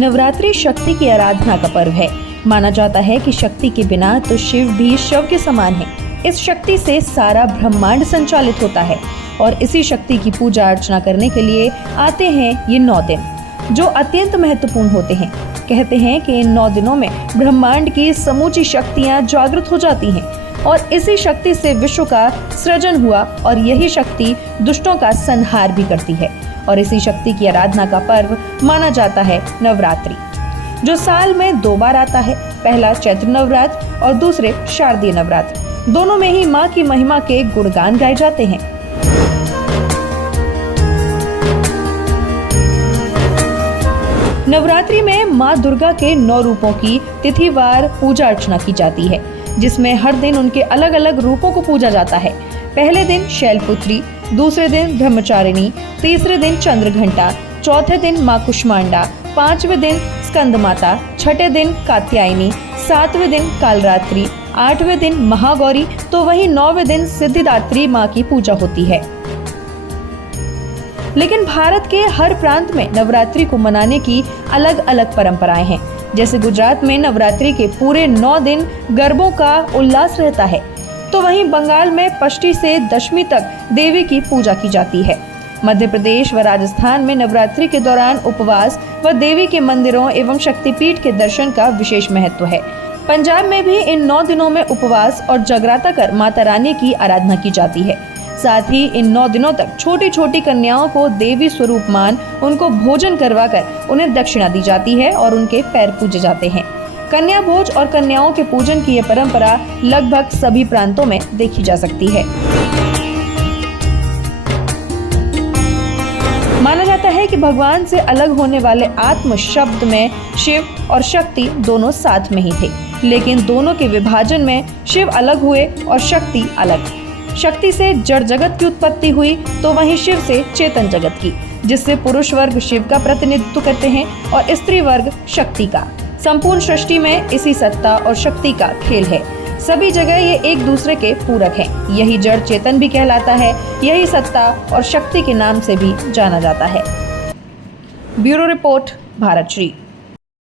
नवरात्रि शक्ति की आराधना का पर्व है। माना जाता है कि शक्ति के बिना तो शिव भी शव के समान है। इस शक्ति से सारा ब्रह्मांड संचालित होता है और इसी शक्ति की पूजा अर्चना करने के लिए आते हैं ये 9 दिन, जो अत्यंत महत्वपूर्ण होते हैं। कहते हैं कि इन 9 दिनों में ब्रह्मांड की समूची शक्तियां जागृत हो जाती हैं और इसी शक्ति से विश्व का सृजन हुआ और यही शक्ति दुष्टों का संहार भी करती है। और इसी शक्ति की आराधना का पर्व माना जाता है नवरात्रि, जो साल में 2 बार आता है। पहला चैत्र नवरात्र और दूसरे शारदीय नवरात्र। दोनों में ही माँ की महिमा के गुणगान गाए जाते हैं। नवरात्रि में माँ दुर्गा के 9 रूपों की तिथिवार पूजा अर्चना की जाती है, जिसमें हर दिन उनके अलग अलग रूपों को पूजा जाता है। पहले दिन शैलपुत्री, दूसरे दिन ब्रह्मचारिणी, तीसरे दिन चंद्रघंटा, चौथे दिन माँ कुष्मांडा, 5वें दिन स्कंद माता, 6ठे दिन कात्यायनी, 7वें दिन कालरात्रि, 8वें दिन महागौरी, तो वहीं 9वें दिन सिद्धिदात्री माँ की पूजा होती है। लेकिन भारत के हर प्रांत में नवरात्रि को मनाने की अलग अलग परंपराएं हैं। जैसे गुजरात में नवरात्रि के पूरे 9 दिन गरबों का उल्लास रहता है, तो वहीं बंगाल में षष्ठी से दशमी तक देवी की पूजा की जाती है। मध्य प्रदेश व राजस्थान में नवरात्रि के दौरान उपवास व देवी के मंदिरों एवं शक्तिपीठ के दर्शन का विशेष महत्व है। पंजाब में भी इन 9 दिनों में उपवास और जगराता कर माता रानी की आराधना की जाती है। साथ ही इन 9 दिनों तक छोटी छोटी कन्याओं को देवी स्वरूप मान उनको भोजन करवाकर उन्हें दक्षिणा दी जाती है और उनके पैर पूजे जाते हैं। कन्या भोज और कन्याओं के पूजन की यह परंपरा लगभग सभी प्रांतों में देखी जा सकती है। माना जाता है कि भगवान से अलग होने वाले आत्म शब्द में शिव और शक्ति दोनों साथ में ही थे, लेकिन दोनों के विभाजन में शिव अलग हुए और शक्ति अलग। शक्ति से जड़ जगत की उत्पत्ति हुई, तो वहीं शिव से चेतन जगत की, जिससे पुरुष वर्ग शिव का प्रतिनिधित्व करते हैं और स्त्री वर्ग शक्ति का। संपूर्ण सृष्टि में इसी सत्ता और शक्ति का खेल है। सभी जगह ये एक दूसरे के पूरक हैं। यही जड़ चेतन भी कहलाता है। यही सत्ता और शक्ति के नाम से भी जाना जाता है। Bureau report, Bharat Shri.